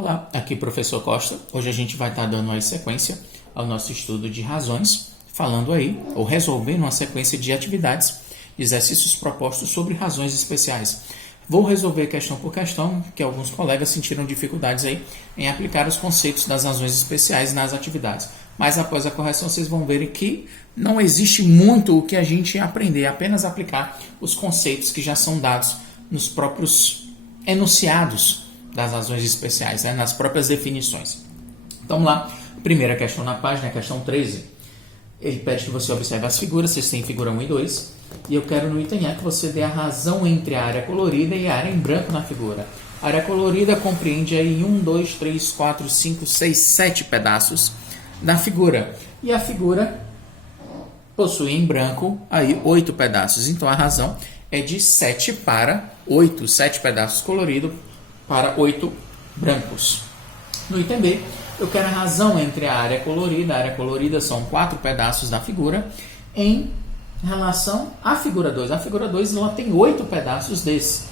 Olá, aqui é o professor Costa. Hoje a gente vai estar dando uma sequência ao nosso estudo de razões, falando aí, ou resolvendo uma sequência de atividades, exercícios propostos sobre razões especiais. Vou resolver questão por questão, que alguns colegas sentiram dificuldades aí em aplicar os conceitos das razões especiais nas atividades. Mas após a correção vocês vão ver que não existe muito o que a gente aprender, apenas aplicar os conceitos que já são dados nos próprios enunciados das razões especiais, nas próprias definições. Então vamos lá, primeira questão na página, questão 13. Ele pede que você observe as figuras, vocês têm figura 1 e 2, e eu quero no item A que você dê a razão entre a área colorida e a área em branco na figura. A área colorida compreende aí 1, 2, 3, 4, 5, 6, 7 pedaços da figura, e a figura possui em branco aí 8 pedaços, então a razão é de 7 para 8, 7 pedaços coloridos para 8 brancos. No item B, eu quero a razão entre a área colorida são 4 pedaços da figura, em relação à figura 2. A figura 2 ela tem 8 pedaços desse,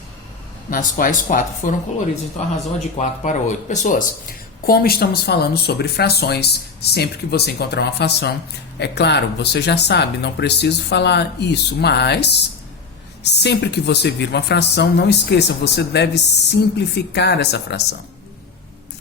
nas quais 4 foram coloridos, então a razão é de 4 para 8. Pessoas, como estamos falando sobre frações, sempre que você encontrar uma fração, é claro, você já sabe, não preciso falar isso, mas sempre que você vir uma fração, não esqueça, você deve simplificar essa fração.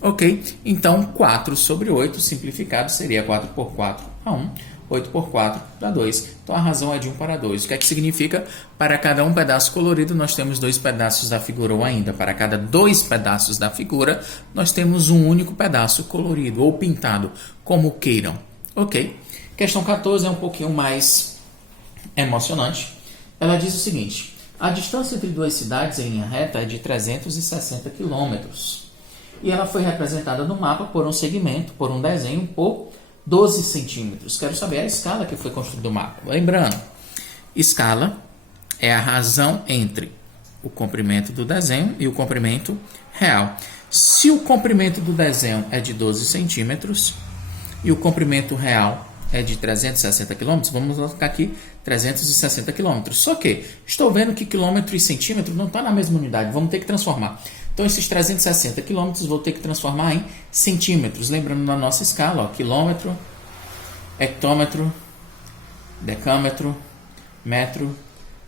Ok? Então, 4 sobre 8 simplificado seria 4 por 4 a 1, 8 por 4 dá 2. Então, a razão é de 1 para 2. O que é que significa? Para cada um pedaço colorido, nós temos 2 pedaços da figura, ou ainda, para cada 2 pedaços da figura, nós temos um único pedaço colorido, ou pintado, como queiram. Ok? Questão 14 é um pouquinho mais emocionante. Ela diz o seguinte: a distância entre duas cidades em linha reta é de 360 quilômetros. E ela foi representada no mapa por um segmento, por um desenho, por 12 centímetros. Quero saber a escala que foi construída do mapa. Lembrando, escala é a razão entre o comprimento do desenho e o comprimento real. Se o comprimento do desenho é de 12 centímetros e o comprimento real é de 360 km, vamos colocar aqui 360 km. Só que estou vendo que quilômetro e centímetro não está na mesma unidade, vamos ter que transformar. Então, esses 360 km vou ter que transformar em centímetros. Lembrando da nossa escala, ó, quilômetro, hectômetro, decâmetro, metro,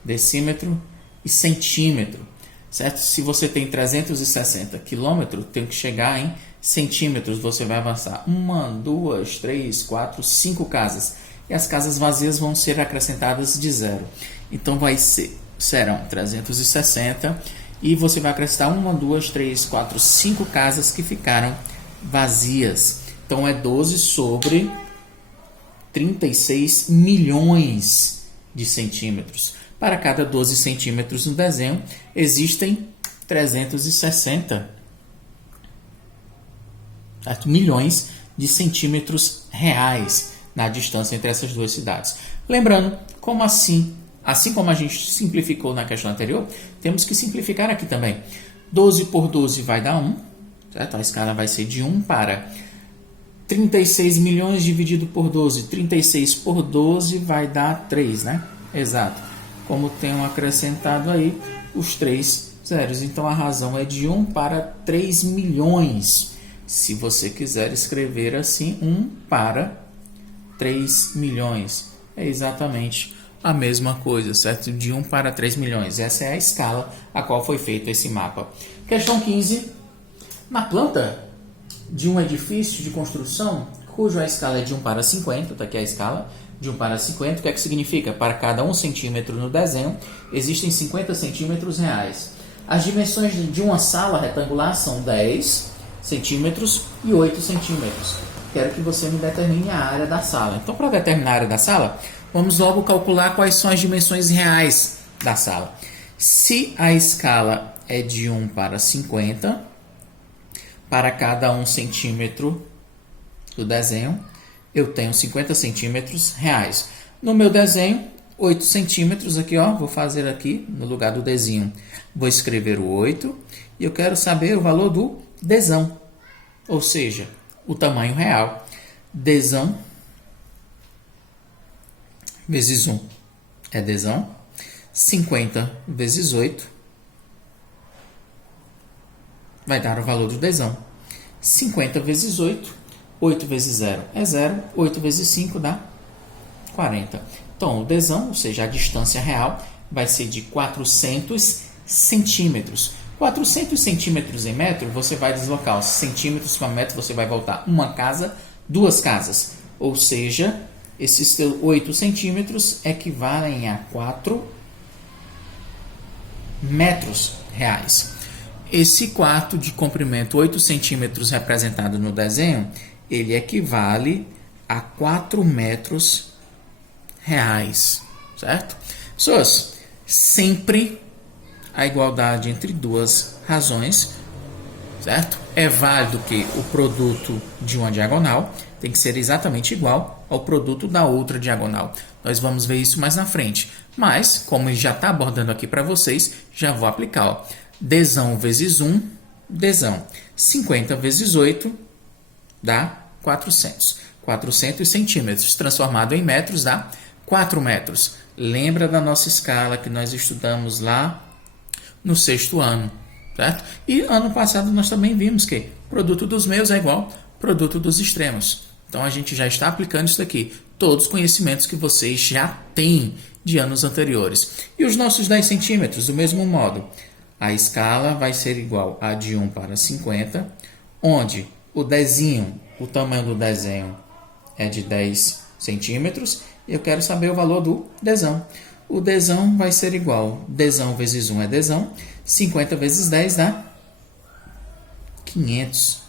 decímetro e centímetro. Certo? Se você tem 360 km, tem que chegar em centímetros. Você vai avançar 1, 2, 3, 4, 5 casas. E as casas vazias vão ser acrescentadas de 0. Então, serão 360 e você vai acrescentar 1, 2, 3, 4, 5 casas que ficaram vazias. Então, é 12 sobre 36 milhões de centímetros. Para cada 12 centímetros no desenho, existem 360 milhões de centímetros reais na distância entre essas duas cidades. Lembrando, como assim como a gente simplificou na questão anterior, temos que simplificar aqui também. 12 por 12 vai dar 1, certo? A escala vai ser de 1 para 36 milhões dividido por 12. 36 por 12 vai dar 3, né? Exato. Como tenho acrescentado aí os 3 zeros. Então, a razão é de 1 para 3 milhões. Se você quiser escrever assim, 1 para 3 milhões. É exatamente a mesma coisa, certo? De 1 para 3 milhões. Essa é a escala a qual foi feito esse mapa. Questão 15. Na planta de um edifício de construção, cuja escala é de 1 para 50, está aqui a escala, de 1 para 50, o que é que significa? Para cada 1 centímetro no desenho, existem 50 centímetros reais. As dimensões de uma sala retangular são 10 centímetros e 8 centímetros. Quero que você me determine a área da sala. Então, para determinar a área da sala, vamos logo calcular quais são as dimensões reais da sala. Se a escala é de 1 para 50, para cada 1 centímetro do desenho, eu tenho 50 centímetros reais. No meu desenho, 8 centímetros, aqui, ó, vou fazer aqui, no lugar do desenho, vou escrever o 8, e eu quero saber o valor do desão, ou seja, o tamanho real. Desão vezes 1 é desão, 50 vezes 8 vai dar o valor do desão. 50 vezes 8, 8 vezes 0 é 0, 8 vezes 5 dá 40. Então, o desão, ou seja, a distância real, vai ser de 400 centímetros. 400 centímetros em metro, você vai deslocar os centímetros para metro, você vai voltar uma casa, duas casas. Ou seja, esses 8 centímetros equivalem a 4 metros reais. Esse quarto de comprimento 8 centímetros representado no desenho, ele equivale a 4 metros reais, certo? Pessoas, sempre a igualdade entre duas razões, certo? É válido que o produto de uma diagonal tem que ser exatamente igual ao produto da outra diagonal. Nós vamos ver isso mais na frente. Mas, como já está abordando aqui para vocês, já vou aplicar. Ó. Desão vezes 1, desão. 50 vezes 8 dá 400. 400 centímetros, transformado em metros, dá 4 metros. Lembra da nossa escala que nós estudamos lá no 6º ano, certo? E ano passado nós também vimos que produto dos meios é igual produto dos extremos. Então a gente já está aplicando isso daqui. Todos os conhecimentos que vocês já têm de anos anteriores. E os nossos 10 centímetros, do mesmo modo. A escala vai ser igual a de 1 para 50, onde o desenho, o tamanho do desenho é de 10 centímetros. E eu quero saber o valor do desão. O desão vai ser igual, desão vezes 1 é desão, 50 vezes 10 dá 500,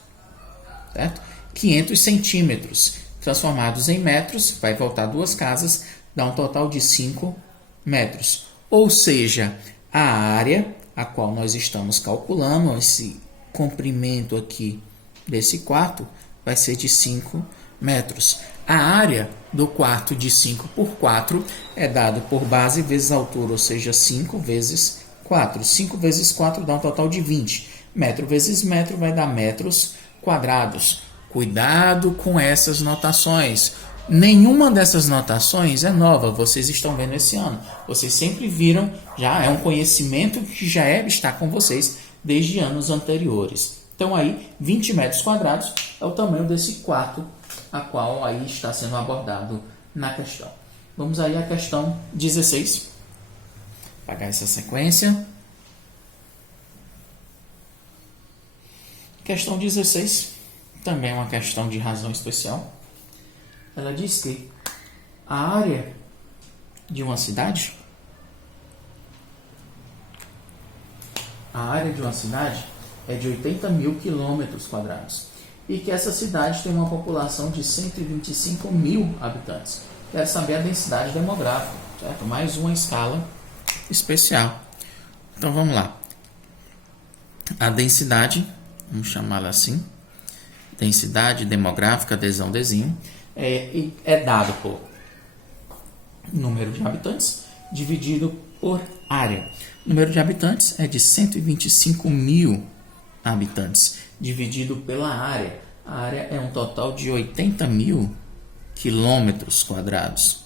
certo? 500 centímetros, transformados em metros, vai voltar duas casas, dá um total de 5 metros. Ou seja, a área a qual nós estamos calculando, esse comprimento aqui desse quarto, vai ser de 5 metros. A área do quarto de 5 por 4 é dado por base vezes altura, ou seja, 5 vezes 4. 5 vezes 4 dá um total de 20. Metro vezes metro vai dar metros quadrados. Cuidado com essas notações. Nenhuma dessas notações é nova, vocês estão vendo esse ano. Vocês sempre viram, já é um conhecimento que já está com vocês desde anos anteriores. Então aí, 20 metros quadrados é o tamanho desse quarto, a qual aí está sendo abordado na questão. Vamos aí à questão 16. Apagar essa sequência. Questão 16, também é uma questão de razão especial. Ela diz que a área de uma cidade, é de 80 mil quilômetros quadrados e que essa cidade tem uma população de 125 mil habitantes. Quero saber a densidade demográfica, certo? Mais uma escala especial. Então vamos lá. A densidade, vamos chamá-la assim, densidade demográfica, desão, desenho, é dado por número de habitantes dividido por área. O número de habitantes é de 125 mil habitantes dividido pela área. A área é um total de 80 mil quilômetros quadrados,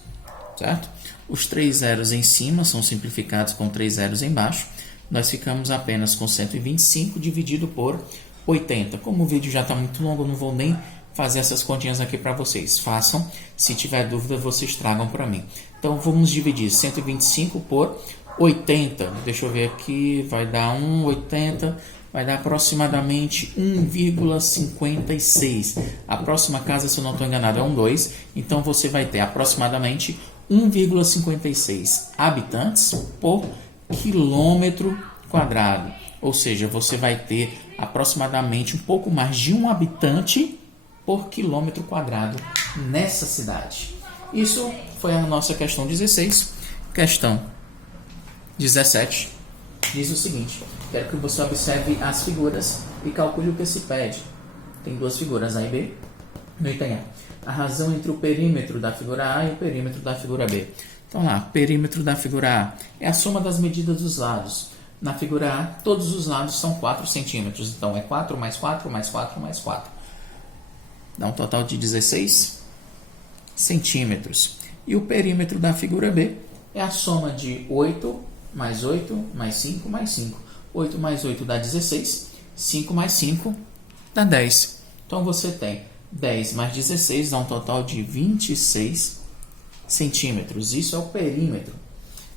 certo? Os 3 zeros em cima são simplificados com 3 zeros embaixo. Nós ficamos apenas com 125 dividido por 80. Como o vídeo já está muito longo, eu não vou nem fazer essas continhas aqui para vocês. Façam. Se tiver dúvida, vocês tragam para mim. Então, vamos dividir 125 por 80. Deixa eu ver aqui. Vai dar 1,80. Vai dar aproximadamente 1,56. A próxima casa, se eu não estou enganado, é 1,2. Então, você vai ter aproximadamente 1,56 habitantes por quilômetro quadrado. Ou seja, você vai ter aproximadamente um pouco mais de um habitante por quilômetro quadrado nessa cidade. Isso foi a nossa questão 16. Questão 17 diz o seguinte: quero que você observe as figuras e calcule o que se pede. Tem duas figuras, A e B. No item A, a razão entre o perímetro da figura A e o perímetro da figura B. Então lá, perímetro da figura A é a soma das medidas dos lados. Na figura A, todos os lados são 4 centímetros. Então, é 4 mais 4 mais 4 mais 4. Dá um total de 16 centímetros. E o perímetro da figura B é a soma de 8 mais 8 mais 5 mais 5. 8 mais 8 dá 16. 5 mais 5 dá 10. Então, você tem 10 mais 16 dá um total de 26 centímetros. Isso é o perímetro.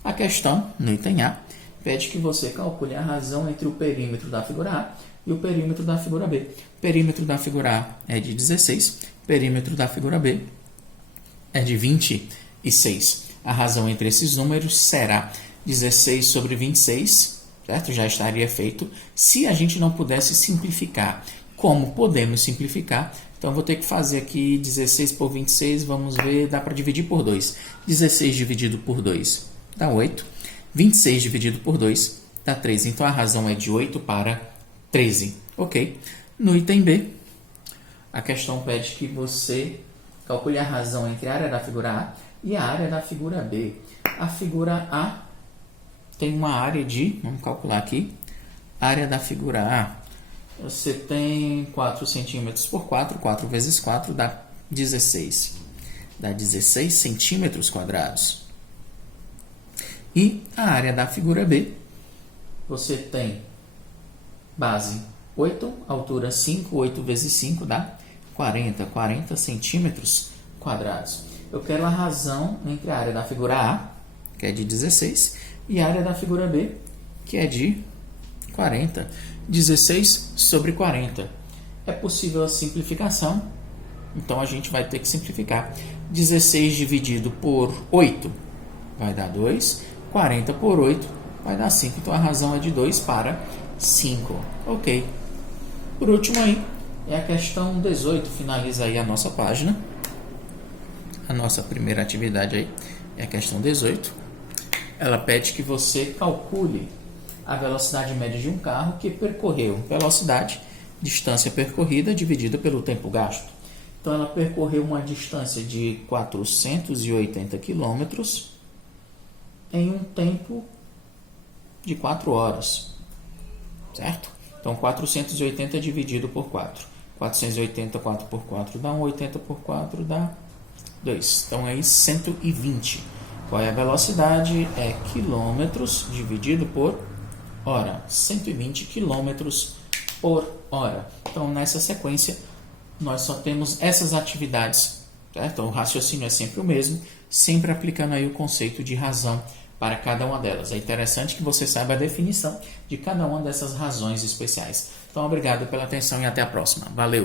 A questão, no item A, pede que você calcule a razão entre o perímetro da figura A e o perímetro da figura B. O perímetro da figura A é de 16, o perímetro da figura B é de 26. A razão entre esses números será 16 sobre 26, certo? Já estaria feito se a gente não pudesse simplificar. Como podemos simplificar? Então, vou ter que fazer aqui 16 por 26, vamos ver, dá para dividir por 2. 16 dividido por 2 dá 8. 26 dividido por 2 dá 13. Então, a razão é de 8 para 13. Ok. No item B, a questão pede que você calcule a razão entre a área da figura A e a área da figura B. A figura A tem uma área de, vamos calcular aqui, área da figura A. Você tem 4 centímetros por 4, 4 vezes 4 dá 16. Dá 16 centímetros quadrados. E a área da figura B, você tem base 8, altura 5, 8 vezes 5 dá 40 centímetros quadrados. Eu quero a razão entre a área da figura A, que é de 16, e a área da figura B, que é de 40. 16 sobre 40. É possível a simplificação, então a gente vai ter que simplificar. 16 dividido por 8 vai dar 2. 40 por 8 vai dar 5. Então a razão é de 2 para 5. Ok. Por último aí, é a questão 18. Finaliza aí a nossa página. A nossa primeira atividade aí é a questão 18. Ela pede que você calcule a velocidade média de um carro que percorreu velocidade, distância percorrida dividida pelo tempo gasto. Então, ela percorreu uma distância de 480 quilômetros em um tempo de 4 horas, certo? Então, 480 dividido por 4. 480, 4 por 4 dá 1, 80 por 4 dá 2. Então, aí 120. Qual é a velocidade? É quilômetros dividido por hora. 120 quilômetros por hora. Então, nessa sequência, nós só temos essas atividades, certo? Então, o raciocínio é sempre o mesmo, sempre aplicando aí o conceito de razão para cada uma delas. É interessante que você saiba a definição de cada uma dessas razões especiais. Então, obrigado pela atenção e até a próxima. Valeu!